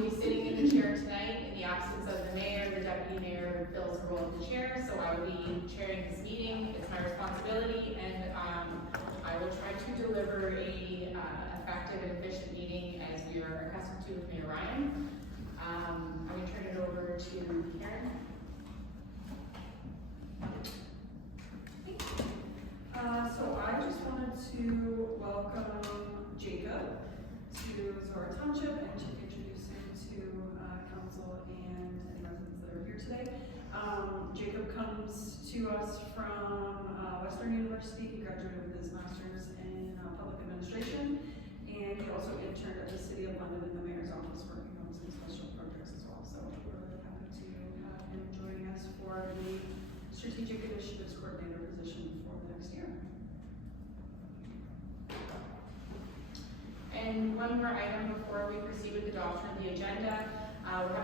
will be sitting in the chair tonight. In the absence of the mayor, the deputy mayor fills the role of the chair, so I will be chairing this meeting. It's my responsibility, and I will try to deliver a effective and efficient meeting as we are accustomed to with Mayor Ryan. I'm going to turn it over to Karen. So I just wanted to welcome Jacob to Zorra Township and to introduce him to council and residents that are here today. Jacob comes to us from Western University. He graduated with his master's in public administration, and he also interned at the City of London in the mayor's office working on some special projects as well. So we're really happy to have him joining us for the strategic initiatives coordinator position for the next year. And one more item before we proceed with adoption of the agenda. We're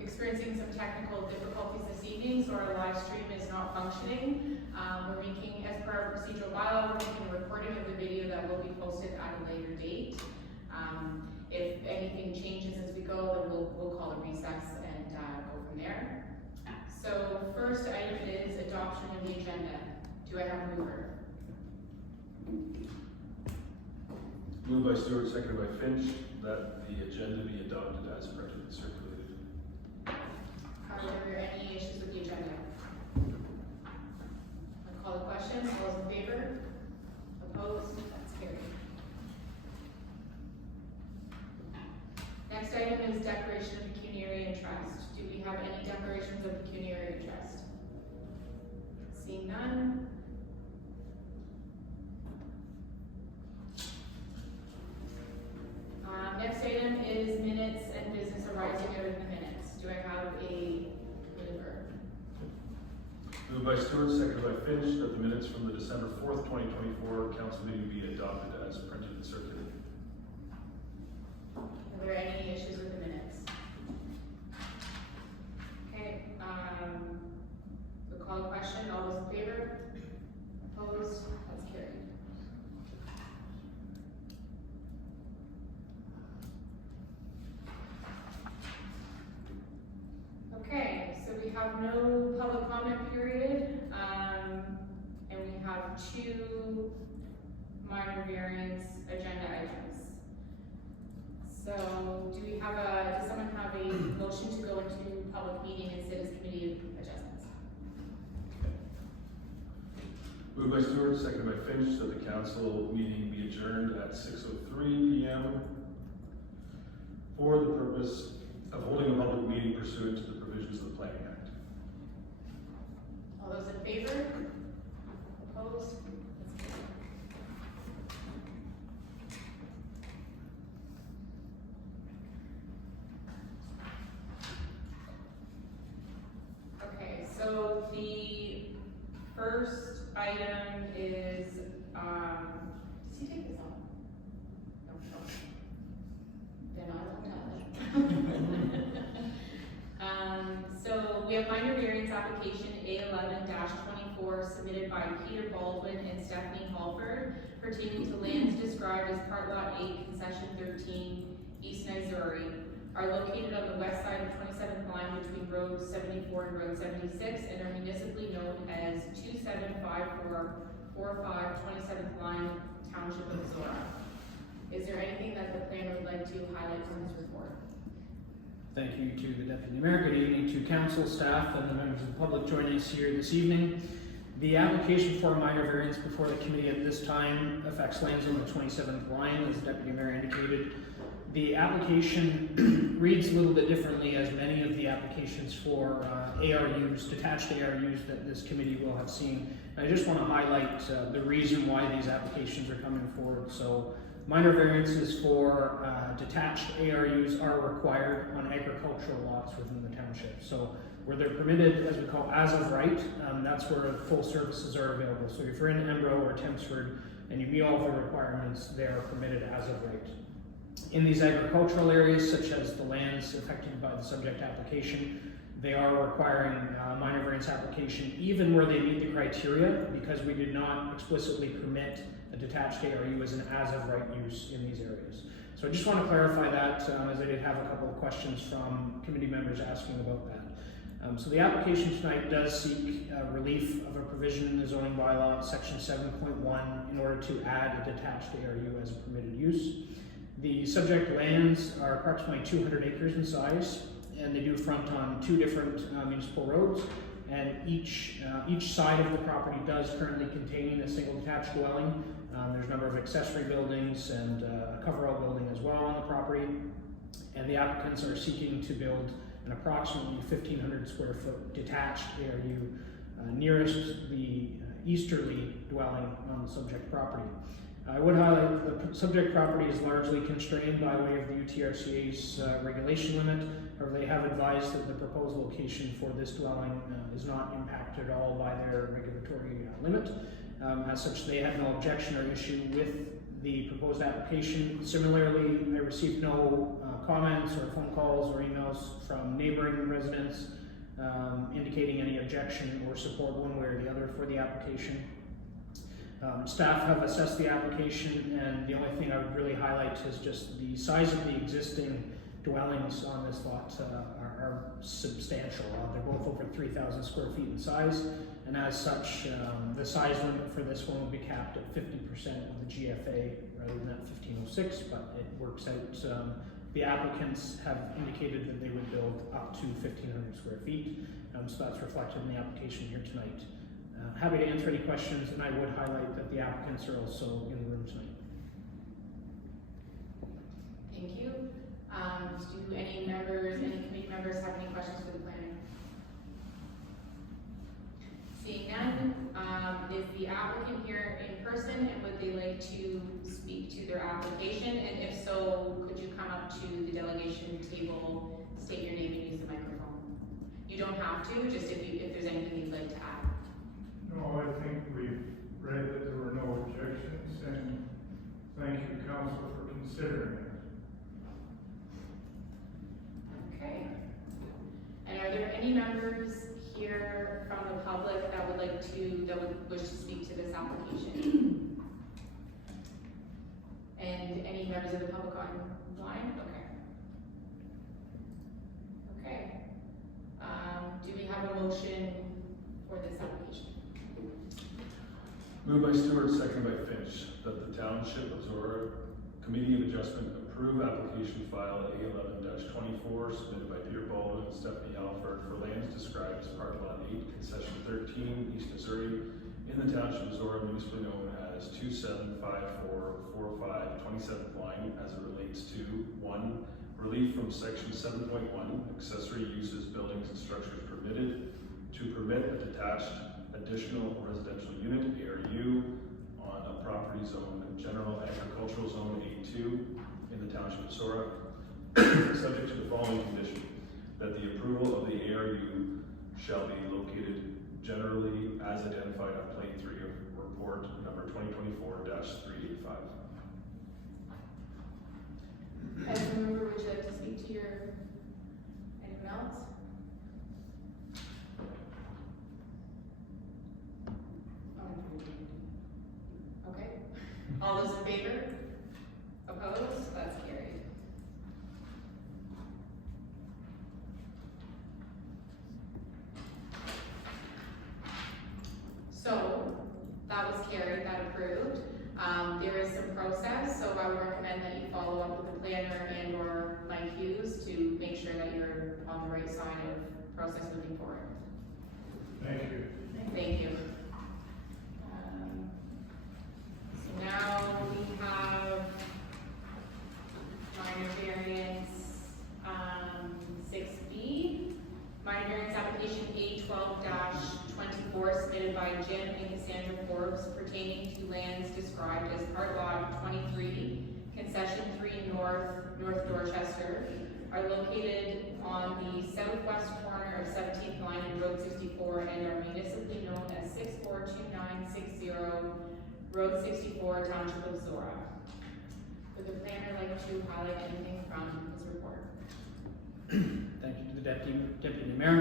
experiencing some technical difficulties this evening, so our live stream is not functioning. We're making, as per our procedural bylaw, we're making a recording of the video that will be posted at a later date. If anything changes as we go, then we'll call a recess and go from there. So first item is adoption of the agenda. Do I have a mover? Moved by Stewart, seconded by Finch, that the agenda be adopted as printed and circulated. Are there any issues with the agenda? I'll call the question. All those in favor? Opposed? That's carried. Next item is declaration of pecuniary interest. Do we have any declarations of pecuniary interest? Seeing none. Next item is minutes and business arising out of the minutes. Do I have a mover? Moved by Stewart, seconded by Finch, that the minutes from the December 4th, 2024 council meeting be adopted as printed and circulated. Are there any issues with the minutes? Okay, we'll call a question. All those in favor? Opposed? That's carried. Okay, so we have no public comment period, and we have two minor variance agenda items. So does someone have a motion to go into public meeting and sit as committee adjustments? Moved by Stewart, seconded by Finch, that the council meeting be adjourned at 6:03 p.m. for the purpose of holding a public meeting pursuant to the provisions of the Planning Act. All those in favor? Opposed? That's carried. Okay, so the first item is, does he take this on? No. Then I will tell it. So we have minor variance application A11-24 submitted by Peter Baldwin and Stephanie Halford pertaining to lands described as Part Lot 8, Concession 13, East Missouri, are located on the west side of 27th line between Road 74 and Road 76 and are municipally known as 275445 27th line, Township of Zorra. Is there anything that the planner would like to highlight from this report? Thank you to the Deputy Mayor. Good evening to council, staff, and the members of the public joining us here this evening. The application for a minor variance before the committee at this time affects lands on the 27th line, as the Deputy Mayor indicated. The application reads a little bit differently, as many of the applications for ARUs, detached ARUs, that this committee will have seen. I just want to highlight the reason why these applications are coming forward. So, minor variances for detached ARUs are required on agricultural lots within the township. So where they're permitted, as we call as of right, that's where full services are available. So if you're in Embro or Tempsford and you meet all the requirements, they are permitted as of right. In these agricultural areas, such as the lands affected by the subject application, they are requiring a minor variance application even where they meet the criteria, because we did not explicitly permit a detached ARU as an as-of-right use in these areas. So I just want to clarify that, as I did have a couple of questions from committee members asking about that. So the application tonight does seek relief of a provision in the zoning bylaw, section 7.1, in order to add a detached ARU as a permitted use. The subject lands are approximately 200 acres in size, and they do front on two different municipal roads, and each side of the property does currently contain a single detached dwelling. There's a number of accessory buildings and a coverall building as well on the property, and the applicants are seeking to build an approximately 1,500 square foot detached ARU nearest the easterly dwelling on the subject property. I would highlight the subject property is largely constrained by way of the UTRCA's regulation limit. However, they have advised that the proposed location for this dwelling is not impacted at all by their regulatory limit. As such, they had no objection or issue with the proposed application. Similarly, I received no comments or phone calls or emails from neighboring residents indicating any objection or support one way or the other for the application. Staff have assessed the application, and the only thing I would really highlight is just the size of the existing dwellings on this lot are substantial. They're both over 3,000 square feet in size, and as such, the size limit for this one will be capped at 50% of the GFA rather than at 1506, but it works out. The applicants have indicated that they would build up to 1,500 square feet, so that's reflected in the application here tonight. Happy to answer any questions, and I would highlight that the applicants are also in the room tonight. Thank you. Do any committee members have any questions for the planner? Seeing none, is the applicant here in person, and would they like to speak to their application? And if so, could you come up to the delegation table, state your name and use the microphone? You don't have to, just if there's anything you'd like to add. No, I think we've read that there were no objections, and thank you, council, for considering it. Okay. And are there any members here from the public that would wish to speak to this application? And any members of the public online? Okay. Do we have a motion for this application? Moved by Stewart, seconded by Finch, that the Township of Zorra Committee of Adjustment approve application file A11-24 submitted by Peter Baldwin and Stephanie Alford for lands described as Part Lot 8, Concession 13, East Missouri, in the Township of Zorra, municipally known as 275445 27th line, as it relates to 1. Relief from Section 7.1, accessory uses, buildings, and structures permitted, to permit a detached additional residential unit, ARU, on a property zone, general agricultural zone A2 in the Township of Zorra, subject to the following condition: that the approval of the ARU shall be located generally as identified on Plane 3 of report number 2024-385. Councilmember, would you like to speak to anyone else? Okay. All those in favor? Opposed? That's carried. So, that was carried, that approved. There is some process, so I would recommend that you follow up with the planner and or Mike Hughes to make sure that you're on the right side of process moving forward. Thank you. Thank you. So now we have minor variance 6B. Minor variance application A12-24 submitted by Jim and Cassandra Forbes pertaining to lands described as Part Lot 23, Concession 3 North Dorchester, are located on the southwest corner of 17th line and Road 64 and are municipally known as 642960 Road 64, Township of Zorra. Would the planner like to highlight anything from his report? Thank you to the Deputy Mayor.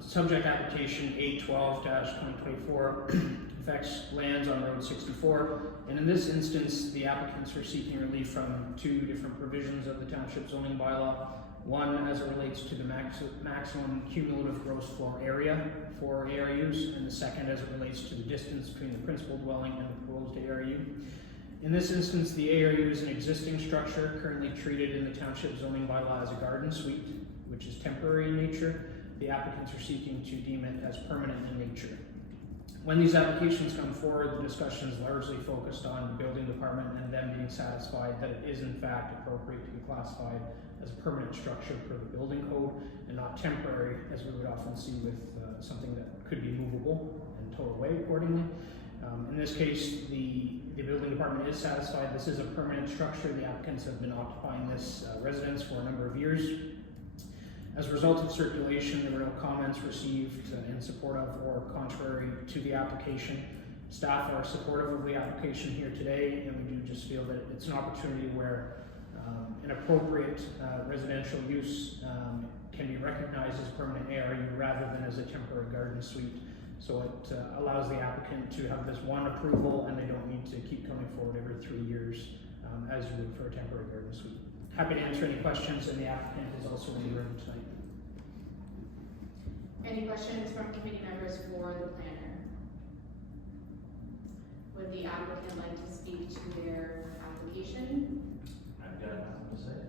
Subject application 812-2024 affects lands on Road 64. And in this instance, the applicants are seeking relief from two different provisions of the township zoning bylaw. One as it relates to the maximum cumulative gross floor area for ARUs, and the second as it relates to the distance between the principal dwelling and the proposed ARU. In this instance, the ARU is an existing structure currently treated in the township zoning bylaw as a garden suite, which is temporary in nature. The applicants are seeking to deem it as permanent in nature. When these applications come forward, the discussion is largely focused on the building department and them being satisfied that it is in fact appropriate to be classified as a permanent structure per the building code and not temporary, as we would often see with something that could be movable and towed away accordingly. In this case, the building department is satisfied this is a permanent structure. The applicants have been occupying this residence for a number of years. As a result of circulation, there were no comments received in support of or contrary to the application. Staff are supportive of the application here today, and we do just feel that it's an opportunity where an appropriate residential use can be recognized as permanent ARU rather than as a temporary garden suite. So it allows the applicant to have this one approval, and they don't need to keep coming forward every 3 years as you would for a temporary garden suite. Happy to answer any questions, and the applicant is also in the room tonight. Any questions from committee members for the planner? Would the applicant like to speak to their application? I've got nothing to say.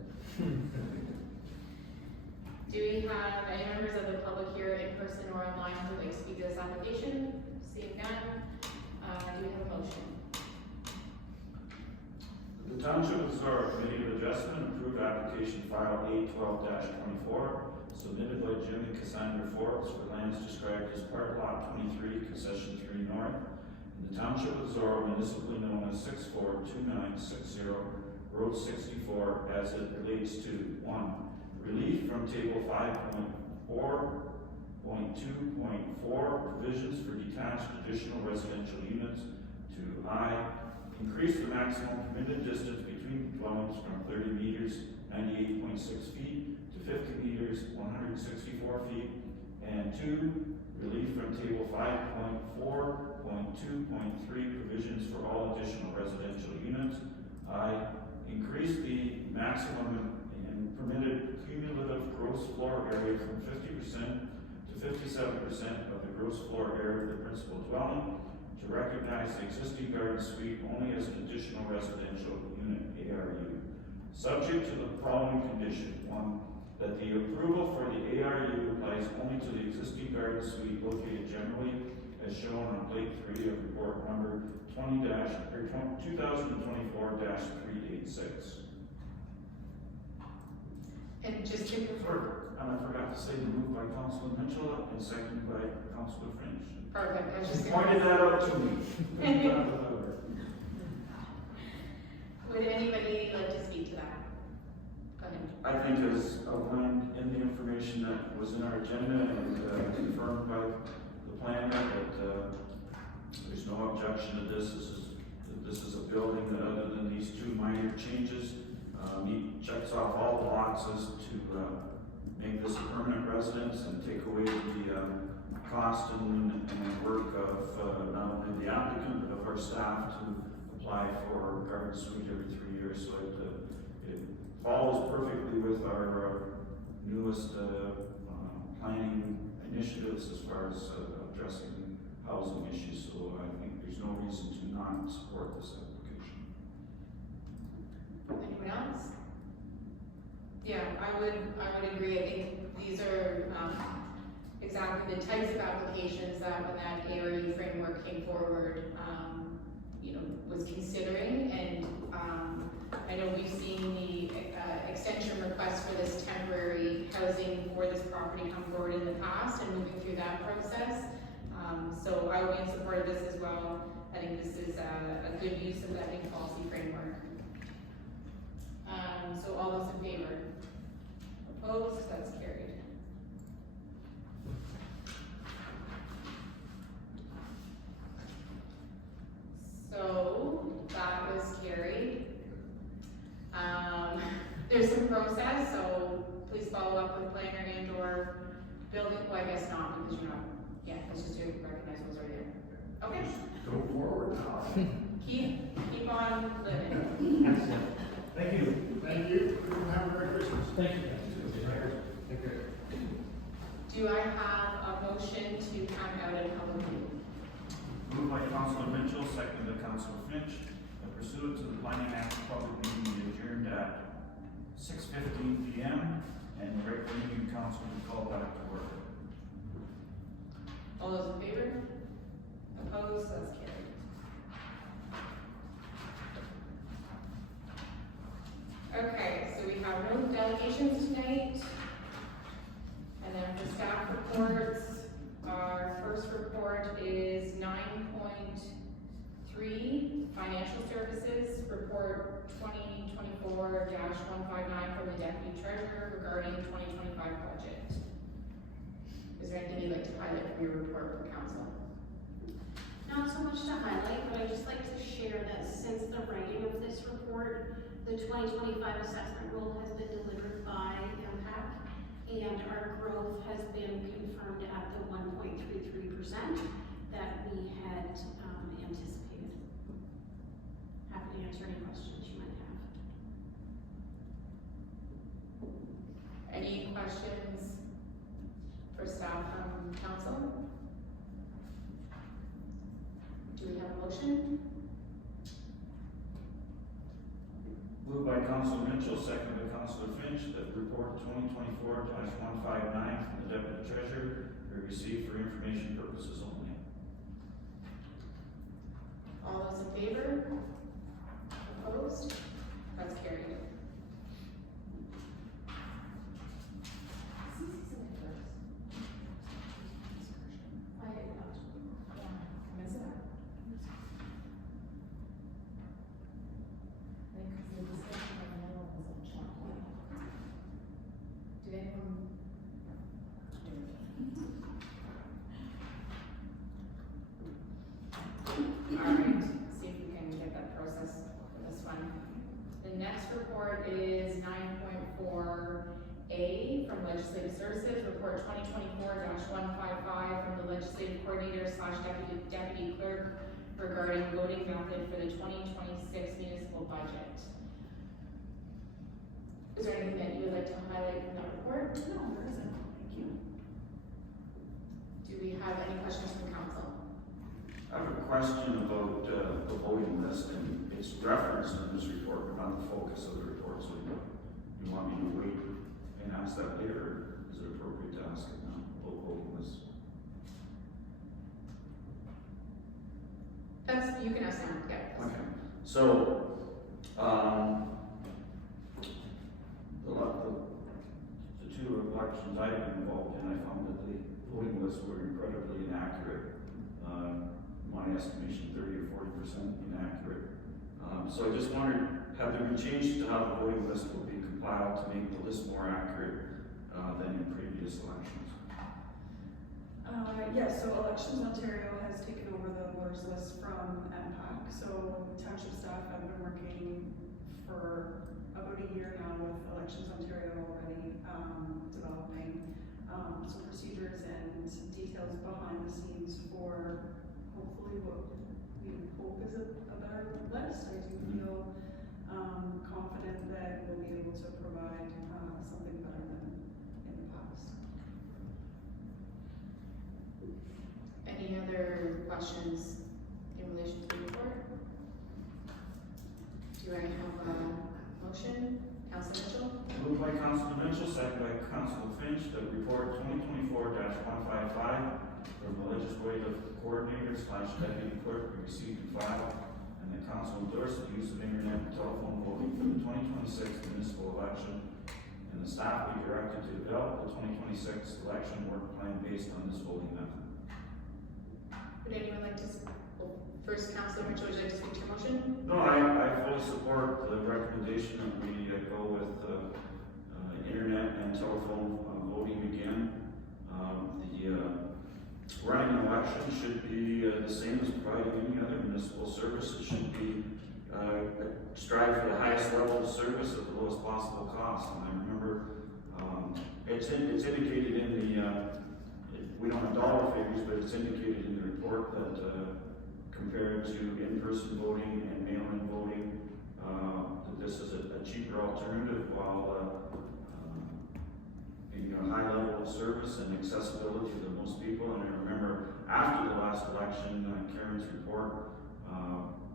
Do we have any members of the public here in person or online who would like to speak to this application? Seeing none, do we have a motion? The Township of Zorra Committee of Adjustment approved application file A12-24 submitted by Jim and Cassandra Forbes for lands described as Part Lot 23, Concession 3 North, in the Township of Zorra, municipally known as 642960, Road 64, as it relates to 1. Relief from Table 5.4.2.4 provisions for detached additional residential units to I. Increase the maximum permitted distance between dwellings from 30 meters, 98.6 feet, to 50 meters, 164 feet. And 2. Relief from Table 5.4.2.3 provisions for all additional residential units. I. Increase the maximum and permitted cumulative gross floor area from 50% to 57% of the gross floor area of the principal dwelling, to recognize the existing garden suite only as an additional residential unit ARU. Subject to the following condition. 1. That the approval for the ARU applies only to the existing garden suite located generally as shown on plate 3 of report number 2024-386. And just to And I forgot to say, moved by Councilor Mitchell and seconded by Councilor French. perfect, I was just Pointed that out to me. Would anybody like to speak to that? Go ahead. I think as outlined in the information that was in our agenda and confirmed by the planner that there's no objection to this. This is a building that, other than these 2 minor changes, checks off all the boxes to make this a permanent residence and take away the cost and work of not only the applicant but of our staff to apply for a garden suite every 3 years. So it follows perfectly with our newest planning initiatives as far as addressing housing issues. So I think there's no reason to not support this application. Anyone else? Yeah, I would agree. I think these are exactly the types of applications that when that ARU framework came forward, was considering. And I know we've seen the extension request for this temporary housing for this property come forward in the past and moving through that process. So I will be in support of this as well. I think this is a good use of that new policy framework. So all those in favor? Opposed? That's carried. So that was carried. There's some process, so please follow up with planner and or building. Well, I guess not, because you're not. Yeah, it's just to recognize those are there. Okay, Go forward now. keep on living. Thank you. Thank you. Have a Merry Christmas. Thank you. Take care. Do I have a motion to come out of public meeting? Moved by Councilor Mitchell, seconded by Councilor Finch, that pursuant to the Planning Act, the public meeting be adjourned at 6:15 PM, and the regular meeting council will be called back to work. All those in favor? Opposed? That's carried. Okay, so we have no delegations tonight. And then for staff reports, our first report is 9.3, financial services, report 2024-159 from the deputy treasurer regarding 2025 budget. Is there anything you'd like to highlight from your report for council? Not so much to highlight, but I'd just like to share that since the writing of this report, the 2025 assessment rule has been delivered by MPAC, and our growth has been confirmed at the 1.33% that we had anticipated. Happy to answer any questions you might have. Any questions for staff from council? Do we have a motion? Moved by Councilor Mitchell, seconded by Councilor Finch, that report 2024-159 from the deputy treasurer be received for information purposes only. All those in favor? Opposed? That's carried. Did anyone? Alright, see if we can get that process for this one. The next report is 9.4A from Legislative Services, report 2024-155 from the Legislative Coordinator / Deputy Clerk regarding voting method for the 2026 municipal budget. Is there anything that you would like to highlight from that report? No, there isn't. Thank you. Do we have any questions from council? I have a question about the voting list, and it's referenced in this report, but not the focus of the report, so you want me to wait and ask that later, or is it appropriate to ask it now, about voting list? That's, you can ask them, yeah. Okay, so, the two elections I've been involved in, I found that the voting lists were incredibly inaccurate. My estimation, 30 or 40% inaccurate. So I just wondered, have there been changes to how the voting list will be compiled to make the list more accurate than in previous elections? Yes, so Elections Ontario has taken over the voters list from MPAC. So township staff have been working for about a year now with Elections Ontario already, developing some procedures and details behind the scenes for hopefully what we hope is a better list. I do feel confident that we'll be able to provide something better than in the past. Any other questions in relation to the report? Do I have a motion? Councilor Mitchell? Moved by Councilor Mitchell, seconded by Councilor Finch, that report 2024-155 from the Legislative Coordinator / Deputy Clerk be received and filed, and the council endorse the use of internet and telephone voting for the 2026 municipal election, and the staff be directed to develop the 2026 election work plan based on this voting method. Would anyone like to, first Councilor Mitchell, would you like to speak to your motion? No, I fully support the recommendation that we go with internet and telephone voting again. Running an election should be the same as providing any other municipal service. It should be strive for the highest level of service at the lowest possible cost. And I remember it's indicated in the we don't have dollar figures, but it's indicated in the report that compared to in-person voting and mail-in voting, that this is a cheaper alternative while being a high level of service and accessibility to most people. And I remember after the last election, Karen's report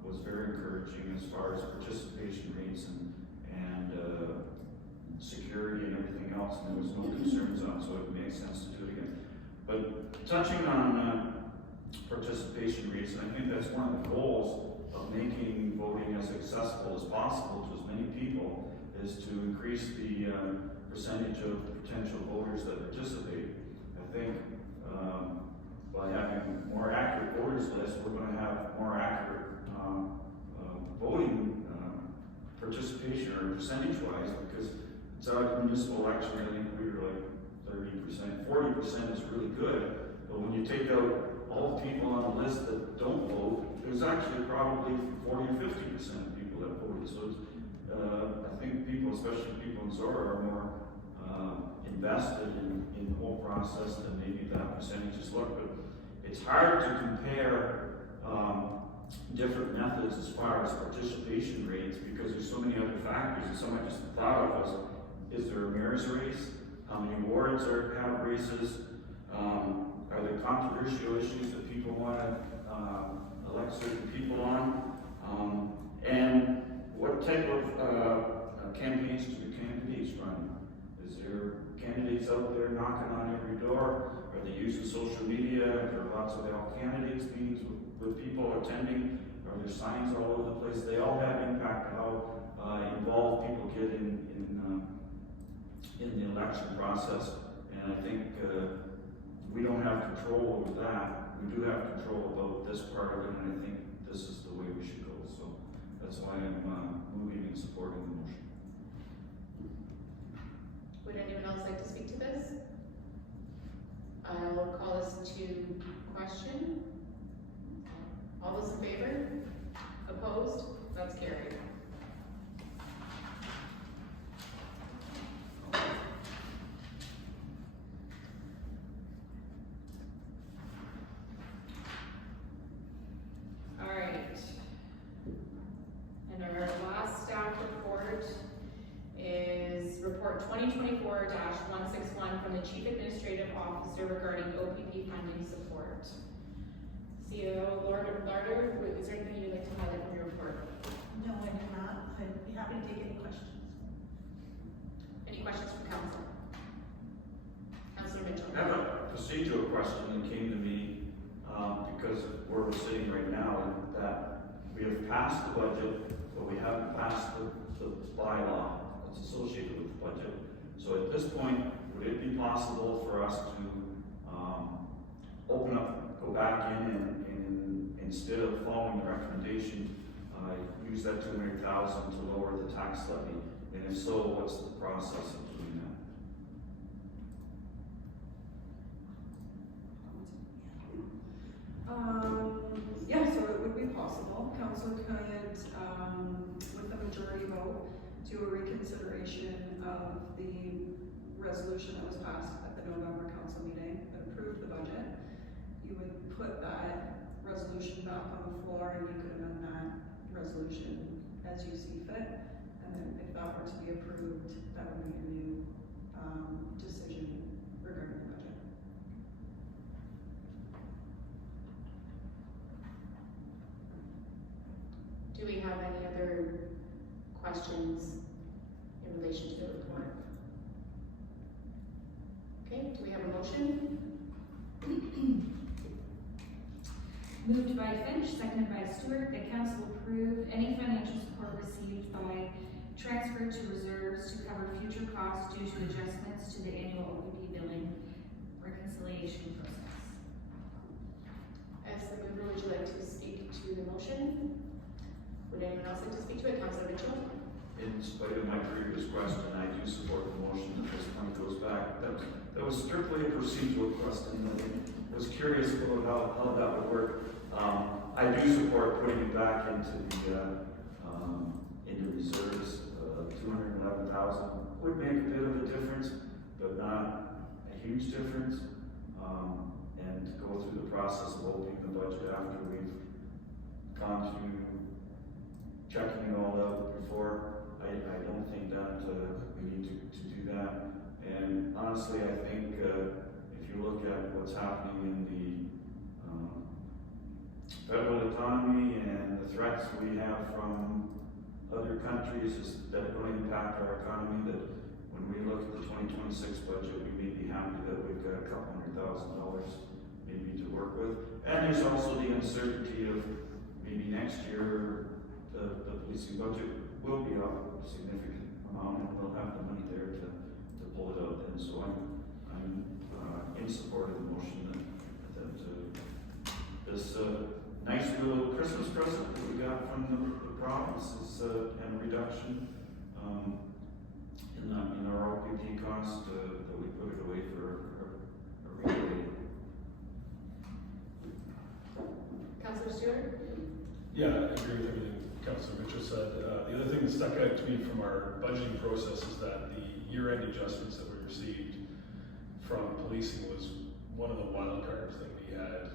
was very encouraging as far as participation rates and security and everything else, and there was no concerns on, so it makes sense to do it again. But touching on participation rates, and I think that's one of the goals of making voting as accessible as possible to as many people, is to increase the percentage of potential voters that participate. I think by having more accurate voters lists, we're going to have more accurate voting participation or percentage-wise, because it's our municipal election. I think we were like 30%, 40% is really good, but when you take out all the people on the list that don't vote, there's actually probably 40 or 50% of people that voted. So it's, I think people, especially people in Zorra, are more invested in the whole process than maybe that percentages look. But it's hard to compare different methods as far as participation rates, because there's so many other factors. And some I just thought of was, is there a mayor's race? How many wards have races? Are there controversial issues that people want to elect certain people on? And what type of campaigns do the candidates run? Is there candidates out there knocking on every door? Are they using social media? Are there lots of candidates meetings with people attending? Are there signs all over the place? They all have impact how involved people get in the election process. And I think we don't have control over that. We do have control about this part of it, and I think this is the way we should go. So that's why I'm moving and supporting the motion. Would anyone else like to speak to this? I'll call this to question. All those in favor? Opposed? That's carried. All right. And our last staff report is report 2024-161 from the Chief Administrative Officer regarding OPP funding support. CEO Larder, is there anything you'd like to highlight from your report? No, I do not. I'd be happy to take any questions. Any questions from council? Councilor Mitchell. I have a procedural question that came to me because of where we're sitting right now, and that we have passed the budget, but we haven't passed the bylaw that's associated with the budget. So at this point, would it be possible for us to open up, go back in, and instead of following the recommendation, use that $200,000 to lower the tax levy? And if so, what's the process of doing that? Yeah, so it would be possible. Council could, with the majority vote, do a reconsideration of the resolution that was passed at the November council meeting that approved the budget. You would put that resolution back on the floor, and you could amend that resolution as you see fit. And then if that were to be approved, that would be a new decision regarding the budget. Do we have any other questions in relation to the report? Okay, do we have a motion? Moved by Finch, seconded by Stewart, that council approve any financial support received by transfer to reserves to cover future costs due to adjustments to the annual OPP billing reconciliation process. As the mover, would you like to speak to the motion? Would anyone else like to speak to it? Councilor Mitchell? In spite of my previous question, I do support the motion that this money goes back. That was strictly a procedural question. I was curious about how that would work. I do support putting it back into reserves. 211,000 would make a bit of a difference, but not a huge difference. And to go through the process of opening the budget after we've gone through checking it all out before. I don't think that, we need to do that. And honestly, I think, if you look at what's happening in the, federal economy and the threats we have from other countries that are going to impact our economy, that when we look at the 2026 budget, we may be happy that we've got a couple $100,000 maybe to work with. And there's also the uncertainty of maybe next year, the policing budget will be up a significant amount, and we'll have the money there to pull it out. And so I'm in support of the motion that this nice little Christmas present that we got from the province is and reduction in our OPP cost that we put it away for a rainy day. Councilor Stewart? Yeah, I agree with everything Councilor Mitchell said. The other thing that stuck out to me from our budgeting process is that the year-end adjustments that we received from policing was one of the wild cards that we had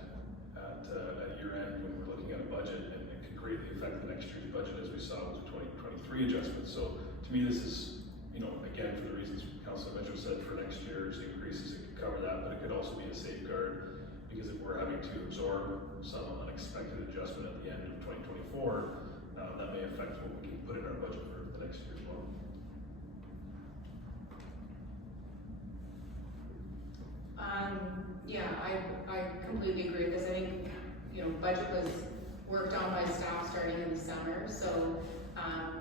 at year-end when we were looking at a budget, and it could greatly affect the next year's budget, as we saw with the 2023 adjustments. So to me, this is, again, for the reasons Councilor Mitchell said, for next year's increases, it could cover that, but it could also be a safeguard, because if we're having to absorb some unexpected adjustment at the end of 2024, that may affect what we can put in our budget for the next year as well. Yeah, I completely agree with this. I think, budget was worked on by staff starting in the summer, so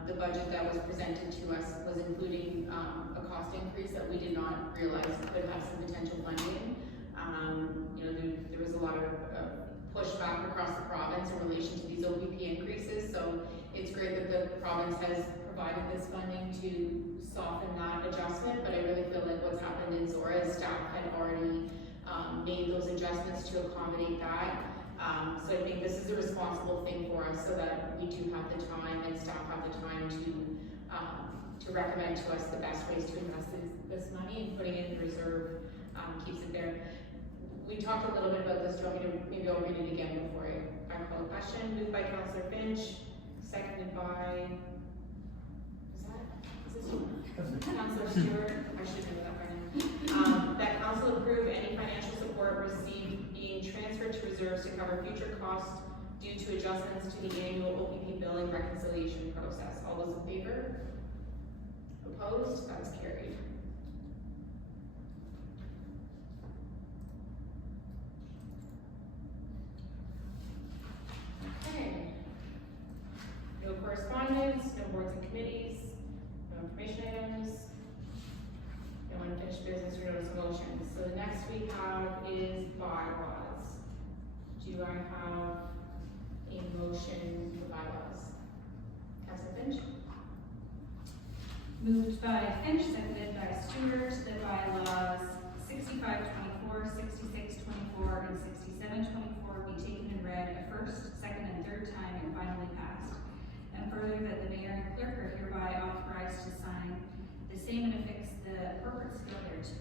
the budget that was presented to us was including a cost increase that we did not realize could have some potential funding. There was a lot of pushback across the province in relation to these OPP increases, so it's great that the province has provided this funding to soften that adjustment, but I really feel like what's happened in Zorra is staff had already made those adjustments to accommodate that. So I think this is a responsible thing for us, so that we do have the time and staff have the time to recommend to us the best ways to invest this money, and putting it in the reserve keeps it there. We talked a little bit about this. Do you want me to, maybe I'll read it again before I call the question. Moved by Councilor Finch, seconded by, is this you? Councilor Stewart, I should know that by now. That council approve any financial support received being transferred to reserves to cover future costs due to adjustments to the annual OPP billing reconciliation process. All those in favor? Opposed? That's carried. Okay. No correspondence, no boards and committees, no information items, no unfinished business or notice of motions. So the next we have is bylaws. Do I have a motion for bylaws? Councilor Finch? Moved by Finch, seconded by Stewart, that bylaws 6524, 6624, and 6724 be taken and read a first, second, and third time and finally passed. And further, that the mayor and clerk are hereby authorized to sign the same and affix the corporate seal thereto.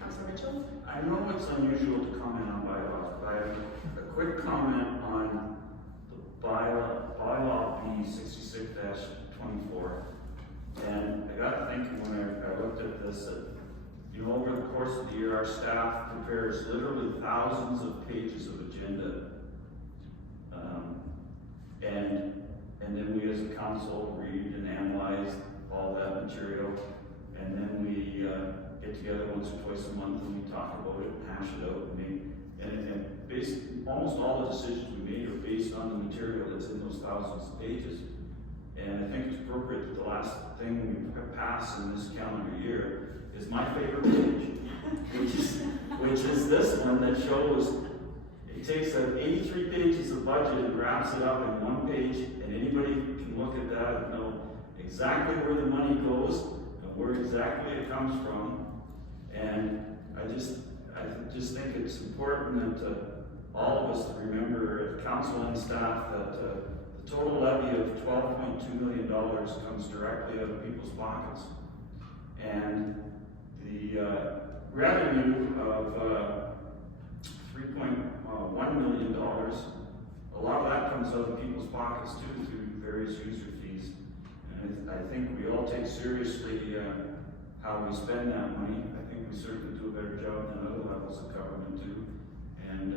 Councilor Mitchell? I know it's unusual to comment on bylaws, but I have a quick comment on the bylaw B 66-24. And I got thinking when I looked at this, that, over the course of the year, our staff prepares literally thousands of pages of agenda. And then we as a council read and analyze all that material. And then we get together once or twice a month and we talk about it, hash it out, and based, almost all the decisions we made are based on the material that's in those thousands of pages. And I think it's appropriate that the last thing we pass in this calendar year is my favorite page, which is this one that shows, it takes 83 pages of budget and wraps it up in one page, and anybody can look at that and know exactly where the money goes and where exactly it comes from. And I just think it's important that all of us remember, council and staff, that the total levy of $12.2 million comes directly out of people's pockets. And the revenue of $3.1 million. A lot of that comes out of people's pockets too, through various user fees. And I think we all take seriously how we spend that money. I think we certainly do a better job than other levels of government do. And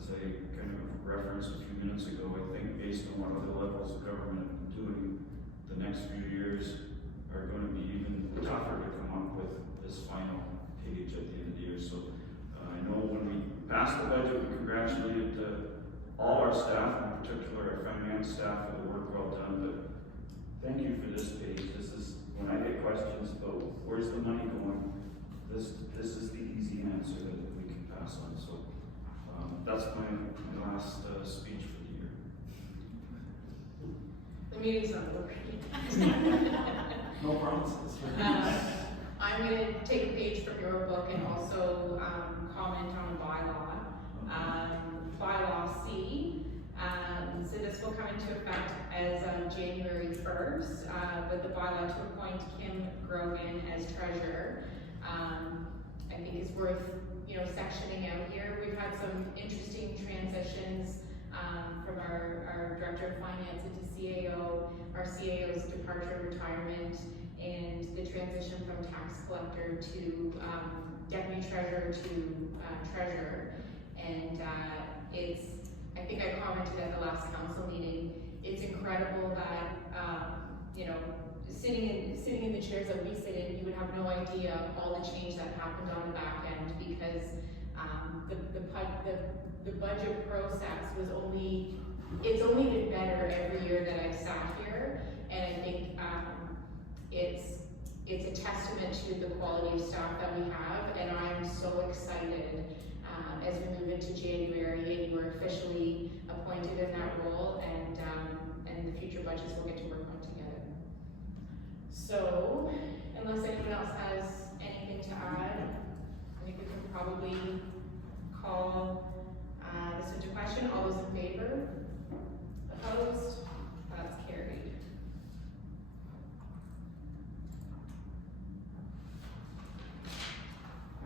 as I kind of referenced a few minutes ago, I think based on what other levels of government are doing, the next few years are going to be even tougher to come up with this final page at the end of the year. So I know when we passed the budget, we congratulated all our staff, in particular our finance staff, for the work well done. But thank you for this page. This is, when I get questions about where's the money going, this is the easy answer that we can pass on. So that's my last speech for the year. The meeting's not over. No promises. I'm gonna take a page from your book and also comment on a bylaw. Bylaw C, so this will come into effect as of January 1st, but the bylaw to appoint Kim Grogan as treasurer, I think is worth, sectioning out here. We've had some interesting transitions from our director of finance into CAO, our CAO's departure and retirement, and the transition from tax collector to deputy treasurer to treasurer. And I think I commented at the last council meeting, it's incredible that, sitting in the chairs that we sit in, you would have no idea all the change that happened on the back end, because the budget process it's only been better every year that I've sat here, and I think it's a testament to the quality of staff that we have, and I'm so excited as we move into January and we're officially appointed in that role, and the future budgets we'll get to work on together. So, unless anyone else has anything to add, I think we can probably call this into question. All those in favor? Opposed? That's carried.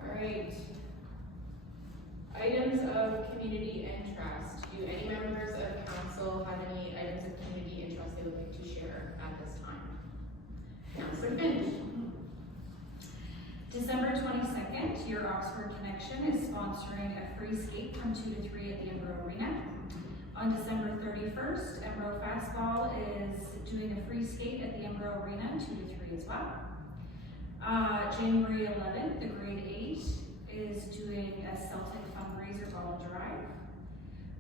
All right. Items of community interest. Do any members of council have any items of community interest they would like to share at this time? Councilor Finch. December 22nd, your Oxford Connection is sponsoring a free skate from 2 to 3 at the Embro Arena. On December 31st, Embro Fastball is doing a free skate at the Embro Arena, 2 to 3 as well. January 11th, the grade 8 is doing a Celtic fundraiser ball drive.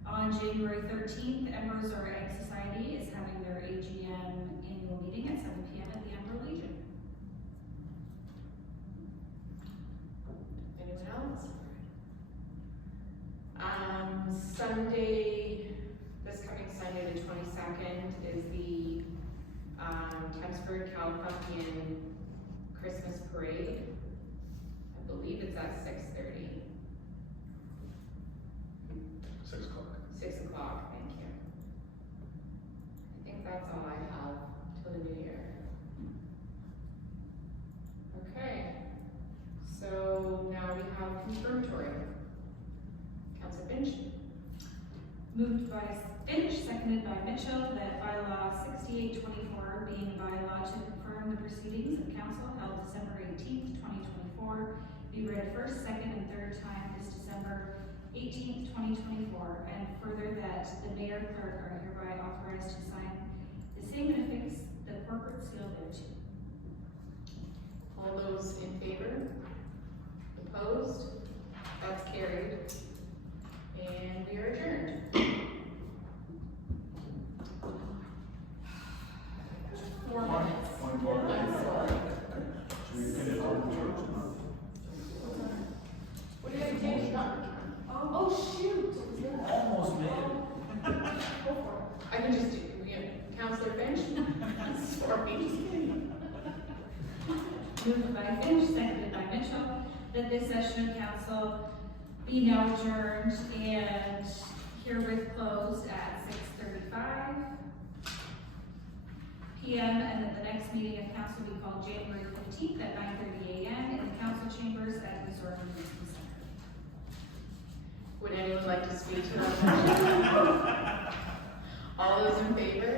On January 13th, Embro Zorra Society is having their AGM annual meeting at 7 p.m. at the Embro Legion. Anyone else? Sunday, this coming Sunday, the 22nd, is the Thamesford Californian Christmas Parade. I believe it's at 6:30. 6 o'clock. 6 o'clock, thank you. I think that's all I have till the new year. Okay, so now we have confirmatory. Councilor Finch. Moved by Finch, seconded by Mitchell, that bylaw 6824 being a bylaw to confirm the proceedings of council held December 18th, 2024, be read first, second, and third time this December 18th, 2024, and further that the mayor and clerk are hereby authorized to sign the same and affix the corporate seal thereto. All those in favor? Opposed? That's carried. And we are adjourned. 4 minutes. One more. I'm sorry. Should we finish our church? What did I take? Oh, shoot. Almost made it. I can just do, Councilor Finch? Sorry. Moved by Finch, seconded by Mitchell, that this session of council be now adjourned and herewith closed at 6:35 p.m. and that the next meeting of council be called January 15th at 9:30 a.m. in the council chambers at the Zorra Municipal Center. Would anyone like to speak to that motion? All those in favor?